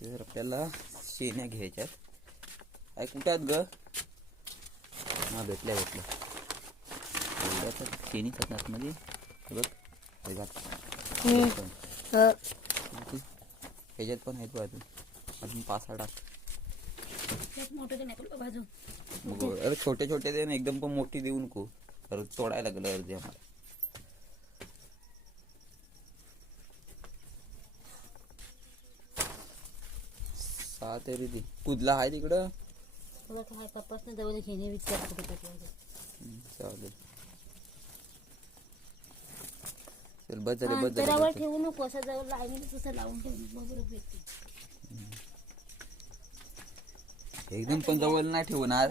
तर आपल्याला शेण्या घ्यायच्यात. काय कुठे आहेत ग? हा भेटल्या एवढ्या तर शेणी खातात मध्ये बघ. ह्याच्यात पण आहेत अजून अजून 5-6 टाक. अरे छोटे छोटे दे ना, एकदम पण मोठी देऊ नको, तर तोडायला लागलं अर्धी आम्हाला. तरी दे. कुदला आहे तिकडं चालेल. चल बस झाले बस झाले. ठेवू नको असं जवळ लाईन तसं लावून ठेवू. एकदम पण जवळ नाही ठेवणार,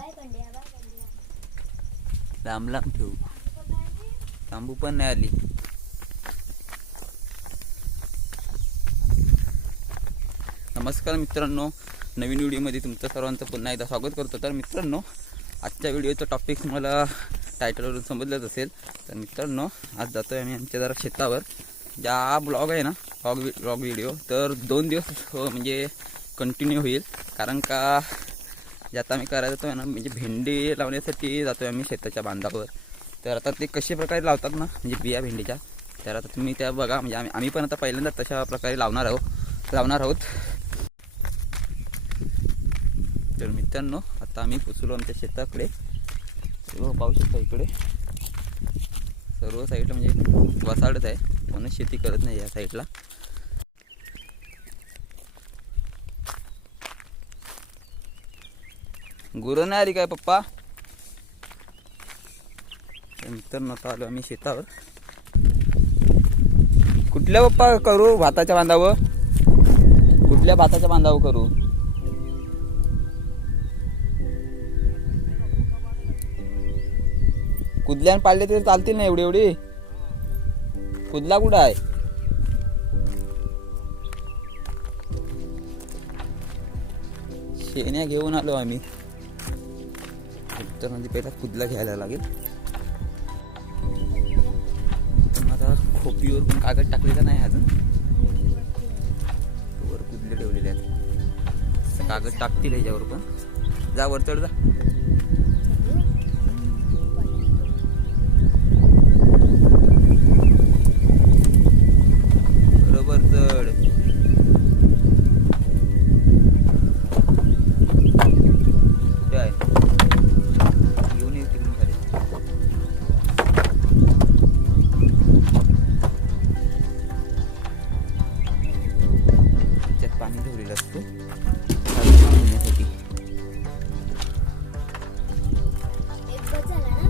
लांब लांब ठेवू. तांबू पण नाही आली. नमस्कार मित्रांनो, नवीन व्हिडिओमध्ये तुमचं सर्वांचं पुन्हा एकदा स्वागत करतो. तर मित्रांनो, आजच्या व्हिडिओचा टॉपिक मला टायटलवरून समजलंच असेल. तर मित्रांनो, आज जातो आहे आम्ही आमच्या जरा शेतावर. ज्या ब्लॉग आहे ना, ब्लॉग व्हिडिओ, तर 2 दिवस म्हणजे कंटिन्यू होईल. कारण का ज्यात आम्ही करायला जातो आहे ना, म्हणजे भेंडी लावण्यासाठी जातो आहे आम्ही शेताच्या बांधावर. तर आता ते कशा प्रकारे लावतात ना, म्हणजे बिया भेंडीच्या, तर आता तुम्ही त्या बघा. म्हणजे आम्ही पण आता पहिल्यांदा तशा प्रकारे लावणार आहोत. तर मित्रांनो, आता आम्ही पोचलो आमच्या शेताकडे. पाहू शकता इकडे सर्व साईडला म्हणजे वसाडच आहे, कोणच शेती करत नाही या साईडला. गुरं नाही आली काय पप्पा? मित्रांनो, आता आलो आम्ही शेतावर. कुठल्या पप्पा करू भाताच्या बांधावर? कुठल्या भाताच्या बांधावर करू? कुदल्यान पाडले तरी चालतील ना एवढी. कुदला कुठं आहे? शेण्या घेऊन आलो आम्ही. तर म्हणजे पहिला कुदला घ्यायला लागेल. आता खोपीवर पण कागद टाकलेला नाही अजून, वर कुदले ठेवलेले आहेत. कागद टाकतील ह्याच्यावर पण. जा वर चढ जा. बरोबर चढ. कुठे आहे? घेऊन येऊ तिकडून खाली. त्यात पाणी ठेवलेलं असतं पिण्यासाठी.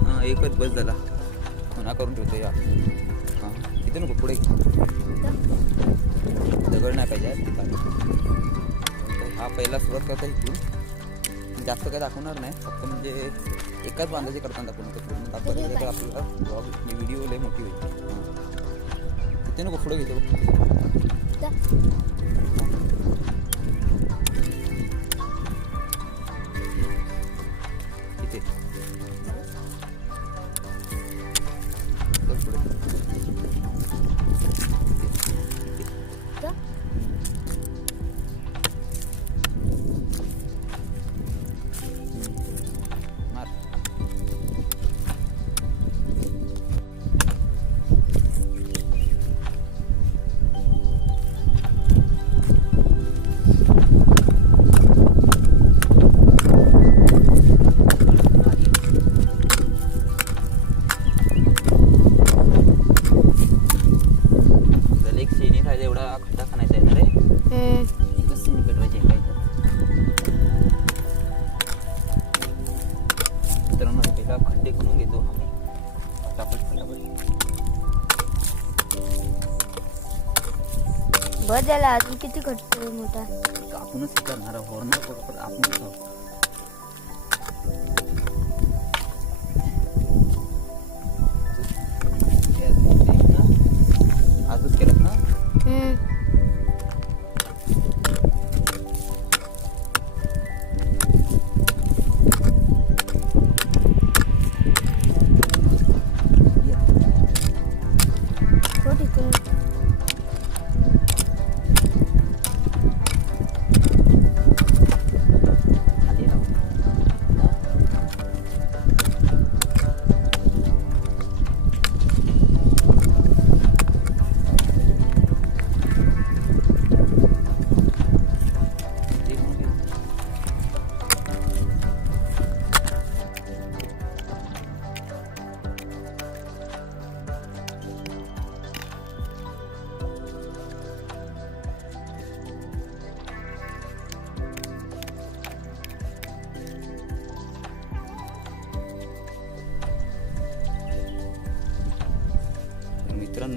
हा, एकच बस झाला. पुन्हा करून ठेवतो या. हां, इथे नको, पुढे दगड नाही पाहिजे तिथं. हा पहिला सुरुवात करता इथून. जास्त काही दाखवणार नाही, फक्त म्हणजे एकाच बांधाची करताना दाखवणार. तर आपल्याला ब्लॉग व्हिडिओ लय मोठी होईल. इथे नको, पुढे घेतो. इथे खड्डे करून घेतो आम्ही बस झाला. अजून किती खड्डे मोठा कापूनच करणार होणार बरोबर आपण. आजच केलं ना.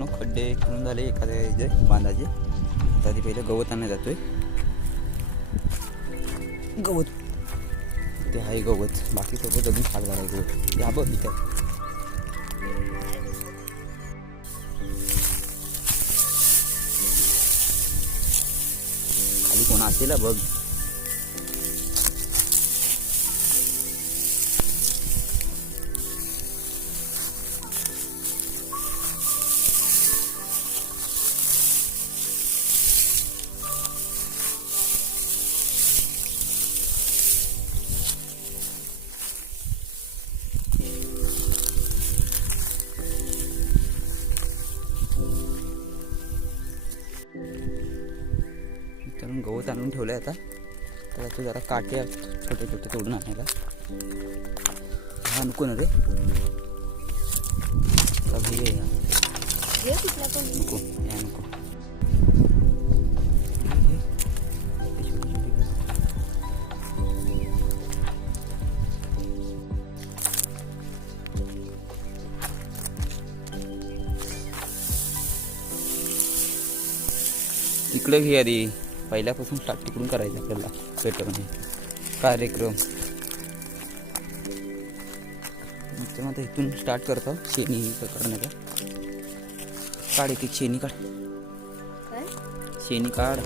मित्रांनो खड्डे करून झाले एखाद्या इथे बांधाचे. आता ते पहिले गवत आणण्यात जातोय. गवत ते आहे गवत, बाकी सोबत अजून खाट झाला गवत. या बघ इथं खाली कोण असेल बघ. मित्रांनो गवत आणून ठेवलं आहे आता. तर त्याचे जरा काटे आहेत छोटे छोटे तोडून आणायला. हा नको ना रे, नको या नको. तिकडे घे आधी, पहिल्यापासून स्टार्ट तिकडून करायचं आपल्याला पेटवणे कार्यक्रम. तर आता इथून स्टार्ट करतो शेणी करण्याचा. काढ एक शेणी काढ, शेणी काढ.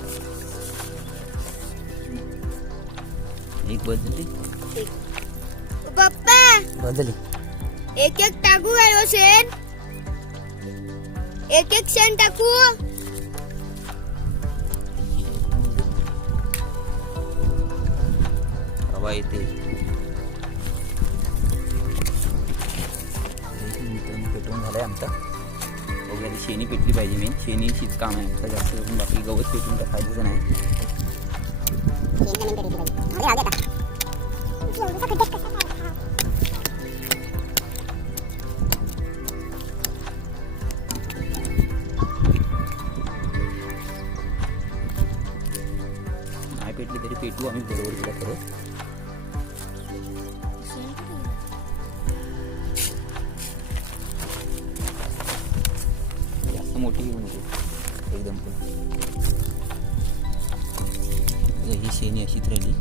एक बदलली पप्पा बदलली. एक एक टाकू काय शेण, एक एक शेण टाकू. हवा येते. पेटवून झालंय आमचा. वगैरे शेणी पेटली पाहिजे. मेन शेणीचीच काम आहे आमचं जास्त करून. बाकी गवत पेटून तर फायद्याचं नाही. नाही पेटली तरी पेटू आम्ही बरोबर तिला करत. जास्त मोठी घेऊ नको एकदम. ही शेणी अशीच राहिली.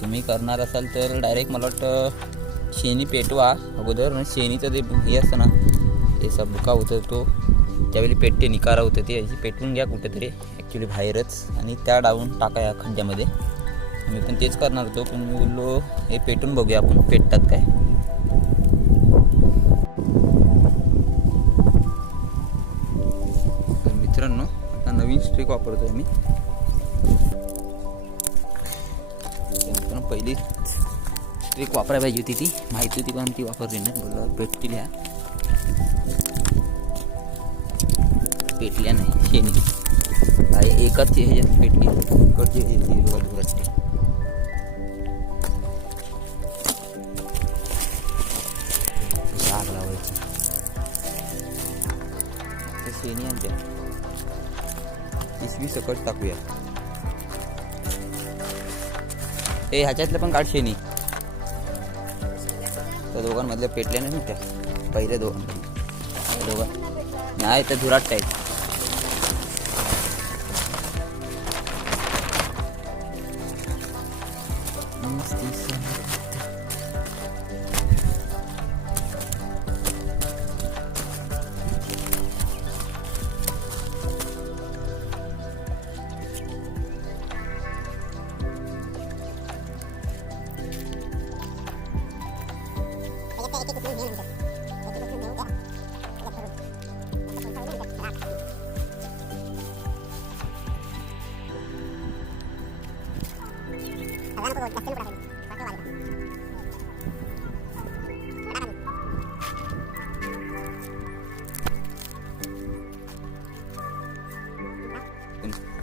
तुम्ही करणार असाल तर डायरेक्ट मला वाटतं शेणी पेटवा अगोदर. शेणीचं जे हे असतं ना ते सबुका होतं तो त्यावेळी पेटते निकारा होतं ते पेटवून घ्या कुठेतरी ॲक्च्युली बाहेरच आणि त्या डावून टाका या खड्ड्यामध्ये. मी पण तेच करणार होतो पण मी बोललो हे पेटून बघूया आपण पेटतात काय. तर मित्रांनो आता नवीन स्ट्रिक वापरतोय मी. पहिली स्ट्रिक वापरायला पाहिजे होती, ती माहिती होती पण ती वापरली नाही. बोललं पेटतील ह्या, पेटल्या नाही शेणी. काय एकाच ह्याच्यात पेटली इकडची दुराची. आग लावायची शेणी आमच्या इसवी सकट टाकूया. ए ह्याच्यातलं पण काढ शेणी. त्या दोघांमधल्या पेटल्या नाही त्या पहिल्या दोघां नाही तर धुराट टाईप.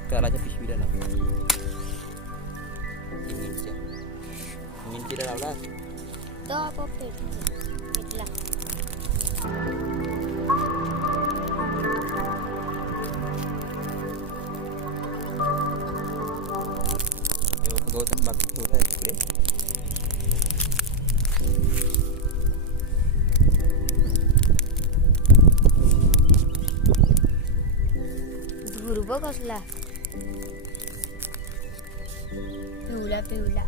तेलाच्या पिशवीला लावला. मिरचीला लावला तो आपोआप पेटला. बघ कसला पिवळा पिवळा.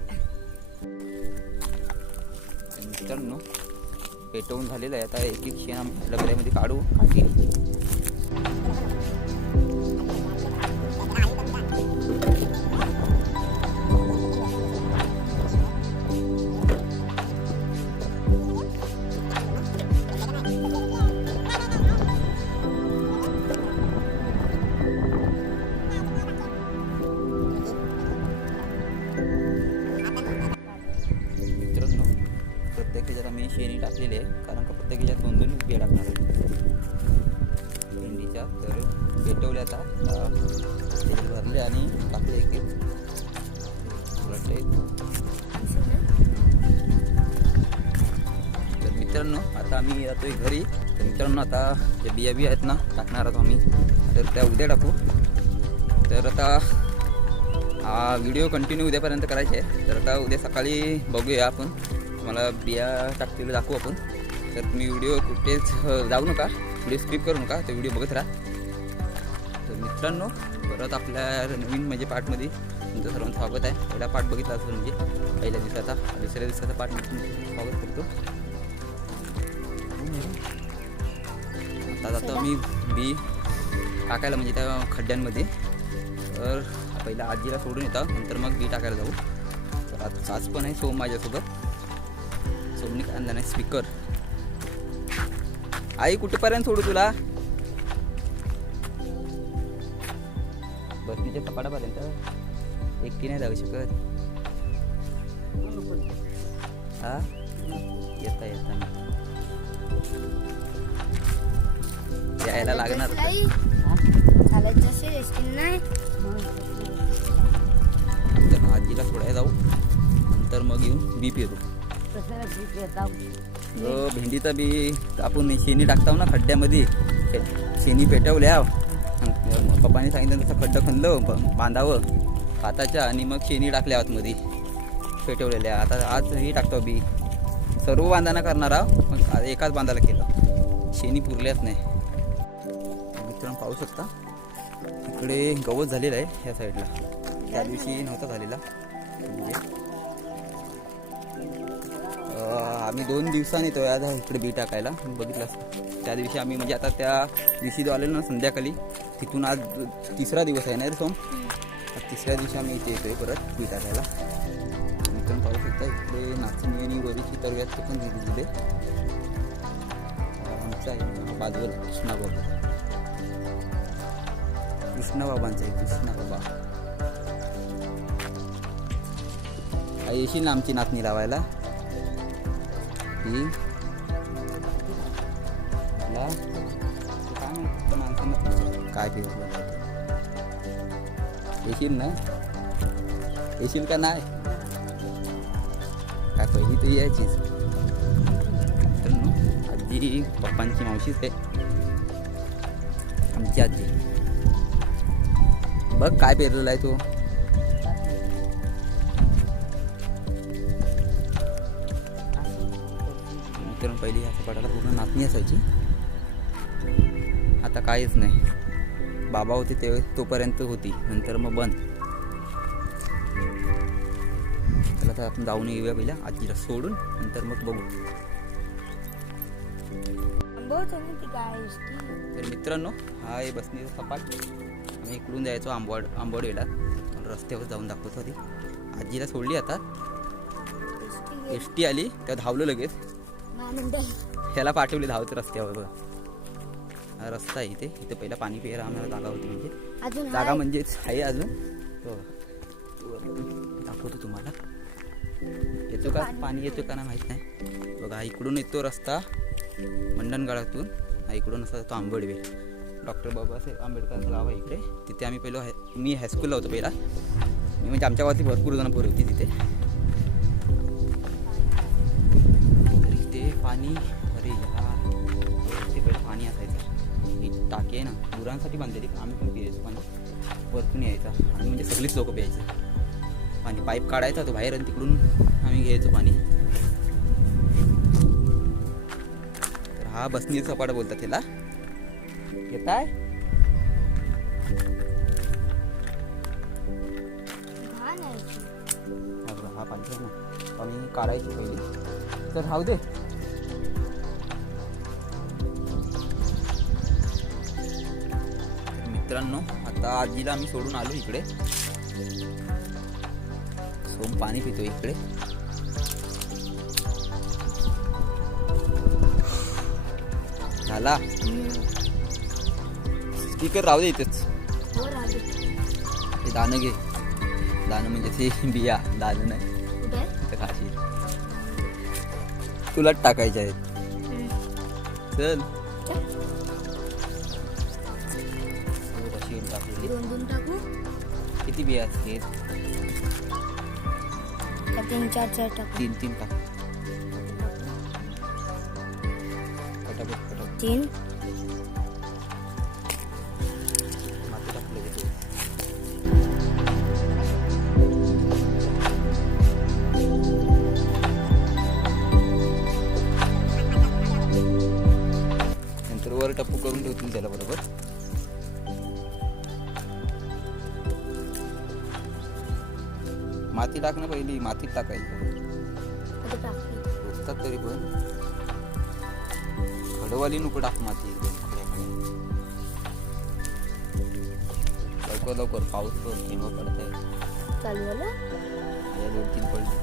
मित्रांनो पेटवून झालेलं आहे. आता एक एक शेण आम्ही डबऱ्यामध्ये काढू काठीने. मित्रांनो प्रत्येक ह्याच्यात आम्ही शेणी टाकलेली आहे, कारण का प्रत्येक ह्याच्यात 2-2 बिया टाकणार आहे भेंडीच्या. तर पेटवले आता त्याच्यात भरले आणि टाकले एक एक उलटले. तर मित्रांनो आता आम्ही जातोय घरी. तर मित्रांनो आता ज्या बिया आहेत ना टाकणार आहोत आम्ही, तर त्या उद्या टाकू. तर आता हा व्हिडिओ कंटिन्यू उद्यापर्यंत करायचे आहे. तर आता उद्या सकाळी बघूया आपण, तुम्हाला बिया टाकलेलं दाखवू आपण. तर तुम्ही व्हिडिओ कुठेच जाऊ नका, व्हिडिओ स्किप करू नका, तो व्हिडिओ बघत राहा. तर मित्रांनो परत आपल्या नवीन म्हणजे पार्टमध्ये तुमचं सर्वांचं स्वागत आहे. पहिला पार्ट बघितला असेल म्हणजे पहिल्या दिवसाचा, दुसऱ्या दिवसाचा पार्ट मी तुमचं स्वागत करतो. आता जातो आम्ही बी टाकायला म्हणजे त्या खड्ड्यांमध्ये. तर पहिला आजीला सोडून येतं, नंतर मग बी टाकायला जाऊ. तर आज पण आहे सोम माझ्यासोबत. सोमनी काय आणला नाही स्पीकर. आई कुठेपर्यंत सोडू तुला? बसनीच्या कपाडापर्यंत. एकटी नाही जाऊ शकत. हा येता यायला लागणार. चालायचं असेल एसटी नाही. तर आजीला सोडायला जाऊ, नंतर मग येऊन बी पेरू. भेंडीचा बी आपण शेणी टाकताव ना खड्ड्यामध्ये. शेणी पेटवल्या, पप्पाने सांगितलं तसं खड्डं खणलं बांधावं भाताच्या, आणि मग शेणी टाकल्या आतमध्ये पेटवलेल्या. आता आज हे टाकतो बी. सर्व बांधाना करणार आहोत, मग एकाच बांधायला केलं, शेणी पुरल्याच नाही. मित्रांनो पाहू शकता इकडे गवत झालेलं आहे ह्या साईडला. त्या दिवशी नव्हता झालेला. म्हणजे आम्ही 2 दिवसांनी येतो आता इकडे बी टाकायला. बघितलं त्या दिवशी आम्ही म्हणजे आता त्या दिवशी जो आलेलो ना संध्याकाळी, तिथून आज 3रा दिवस आहे ना रे सोम. तिसऱ्या दिवशी आम्ही इथे येतोय परत बी टाकायला. मित्रांनो पाहू शकता इकडे नाचणी आणि वरीची तरव्यात पण दिले. आमचा आहे बाजूला कृष्णाबाबांचा आहे, कृष्णाबाबा. येशील ना आमची नाचणी लावायला? काय येशील ना? येशील का नाही? काय पहिली तर यायचीच. आजी पप्पांची मावशीच आहे आमची आजी. बघ काय पेरलेला आहे तो. मित्रांनो पहिली ह्या सपाटाला पूर्ण नाचणी असायची, आता काहीच नाही. बाबा होते ते तोपर्यंत होती, नंतर मग बंद. त्याला तर आपण जाऊन येऊया पहिल्या आजीला सोडून, नंतर मग बघू. तर मित्रांनो हा आहे बसणीचा सपाट. आम्ही इकडून जायचो आंबवडेला, रस्त्यावर जाऊन दाखवतो आधी. आजीला सोडली, आता एसटी आली तेव्हा धावलो लगेच. ह्याला पाठवली धावत रस्त्यावर. बघा हा रस्ता आहे इथे पहिला पाणी प्यायला आम्हाला जागा होती, म्हणजे जागा म्हणजेच आहे अजून. दाखवतो तुम्हाला. येतो का पाणी, येतो का नाही माहीत नाही. बघा इकडून येतो रस्ता मंडणगडातून, हा इकडून असा जातो आंबडवे. डॉक्टर बाबासाहेब आंबेडकरांचा गाव आहे इकडे. तिथे आम्ही मी हायस्कूलला होतो पहिला. मी म्हणजे आमच्या गावातली भरपूर जण पोरं होती तिथे. तर इथे पाणी, अरे यार इथे पहिलं पाणी असायचं. ही टाकी आहे ना गुरांसाठी बांधलेली, आम्ही पण पियायचो पाणी. वरतून यायचा आणि म्हणजे सगळीच लोक प्यायचं पाणी. पाईप काढायचा तो बाहेर आणि तिकडून आम्ही घ्यायचो पाणी. तर हा बसनीचा सपाटा बोलतात त्याला. येत आहे खाली आहे ना आम्ही काढायची पहिली तर राहू दे. तर मित्रांनो आता आजीला आम्ही सोडून आलो इकडे. सोम पाणी पितो इकडे. झाला स्पीकर राहू दे इथेच. हो राहू. ते दाणं घे. दाणं म्हणजे ते बिया दाणं नाही कुठे ते खाशी तुलाच टाकायचे आहेत. चल कशी टाकली 2 टाकू किती बिया आहेत? का 3-4 टाकू? 3 टाक पटापट पटापट 3 माती टाकलं की तू. नंतर वर टप्पू करून ठेवतील त्याला बरोबर. माती टाकणं पहिली मातीत टाकायचं आता टाकली. रुजतात तरी पण खडवाली नको टाक माती एकदम खड्यामध्ये. लवकर लवकर पाऊस पण थेंब पडत आहे. चालू झालं. 2-3 पडली.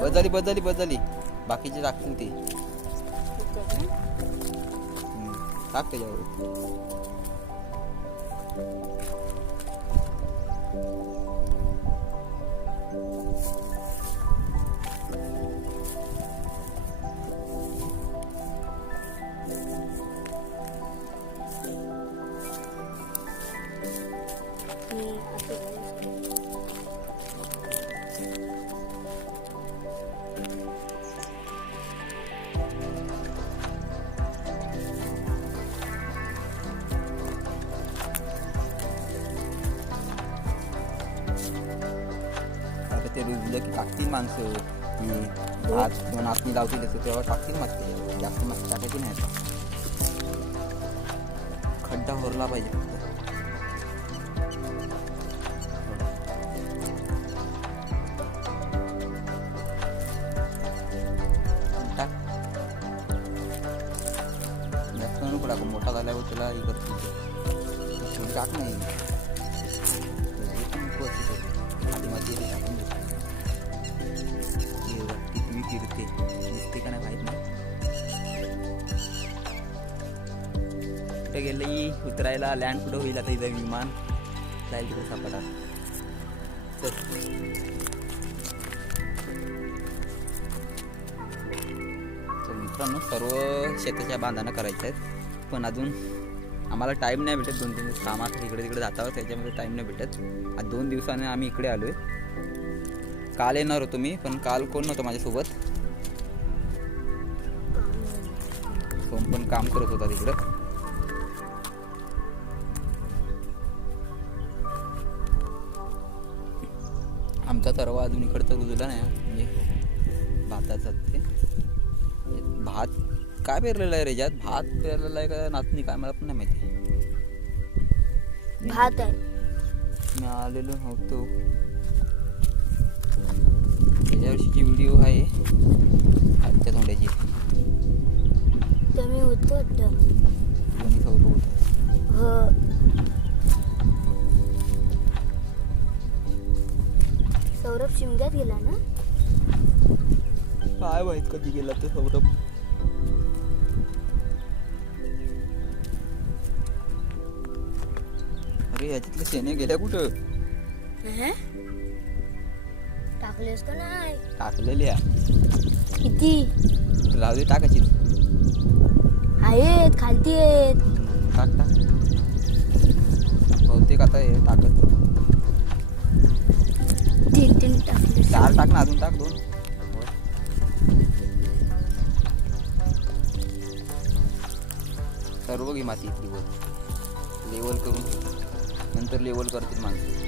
माझं बस झाली बाकीचे टाकतील ते. इथे ना. टाक त्याच्यावर. मी असं आता ते रुजलं की टाकतील माणसं की भात किंवा नाचणी लावतील असं तेव्हा टाकतील माती. जास्त माती टाकायची नाही आता. खड्डा भरला पाहिजे फक्त. टाक जास्त नको टाकू. मोठा झाल्यावर त्याला हे करतील थोडी टाक नाही. आधी मध्ये टाकून देतो. किती फिरते दिसते का नाही माहीत नाही. कुठे गेलं की उतरायला लँड कुठं होईल आता. इथं विमान जाईल तिकडे सापडा. तर मित्रांनो सर्व शेताच्या बांधानं करायच्या आहेत पण अजून आम्हाला टाईम नाही भेटत. 2-3 दिवस कामात इकडे तिकडे जात आहोत त्याच्यामध्ये टाईम नाही भेटत. आज 2 दिवसाने आम्ही इकडे आलो आहे. काल येणार होतो मी पण काल कोण नव्हतं माझ्यासोबत. सोम पण काम करत होता तिकडं. आमचा तरवा अजून इकडचा रुजला नाही म्हणजे भाताचा ते भात काय पेरलेलं आहे रे ज्यात. भात पेरलेला आहे का नाचणी काय मला पण नाही माहिती. भात आहे. मी आलेलो नव्हतो. त्याच्या वर्षीची व्हिडिओ आहे आजच्या तोंड्याची. तर मी होतो वाटतं. दोन्ही सौर होतं. हो. सौरभ शिमग्यात गेला ना. काय माहित कधी गेला तो सौरभ. अरे याच्यातले शेणे गेल्या कुठं. टाकलेस का नाही. टाकलेल्या किती राहू दे टाकायची. आहेत खालती आहेत. टाक टाक बहुतेक आता हे टाकत. 3 टाकले. 4 टाक ना अजून टाक 2. सर्व घे माती इथली वर लेवल करून नंतर लेवल करतील माणसं.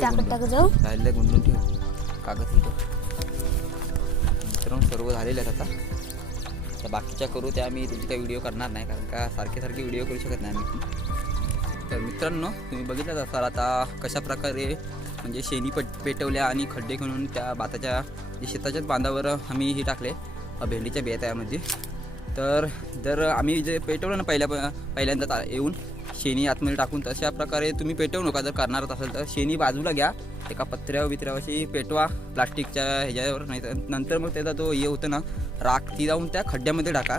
टाकत टाकत जाऊ. राहिलेल्या गुंडून ठेव कागद ठेव. मित्रांनो सर्व झालेले आहेत आता. तर बाकीच्या करू त्या आम्ही तुमच्या व्हिडिओ करणार नाही, कारण का सारखे सारखे व्हिडिओ करू शकत नाही आम्ही. तर मित्रांनो, तुम्ही बघितलंच असाल आता कशा प्रकारे म्हणजे शेणी पेटवल्या आणि खड्डे खणून त्या भाताच्या शेताच्याच बांधावर आम्ही हे टाकले भेंडीच्या बिया त्यामध्ये. तर जर आम्ही जे पेटवलं ना पहिल्यांदा येऊन शेणी आतमध्ये टाकून, तशा प्रकारे तुम्ही पेटवू नका. जर करणारच असेल तर शेणी बाजूला घ्या, एका पत्र्यावरशी पेटवा प्लास्टिकच्या ह्याच्यावर, नाही तर नंतर मग त्याचा तो हे होतं ना राख, ती जाऊन त्या खड्ड्यामध्ये टाका.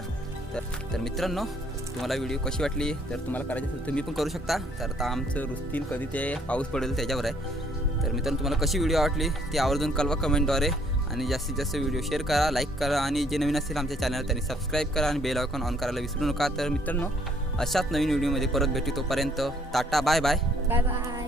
तर मित्रांनो, तुम्हाला व्हिडिओ कशी वाटली, तर तुम्हाला करायची असेल तुम्ही पण करू शकता. तर आता आमचं रुसतील कधी ते पाऊस पडेल त्याच्यावर आहे. तर मित्रांनो, तुम्हाला कशी व्हिडिओ आवडली ती आवर्जून कळवा कमेंटद्वारे, आणि जास्तीत जास्त व्हिडिओ शेअर करा, लाईक करा, आणि जे नवीन असतील आमच्या चॅनल त्यांनी सबस्क्राईब करा आणि बेल आयकॉन ऑन करायला विसरू नका. तर मित्रांनो, अशाच नवीन व्हिडिओमध्ये परत भेटू. तोपर्यंत ta ta, bye bye. Bye bye.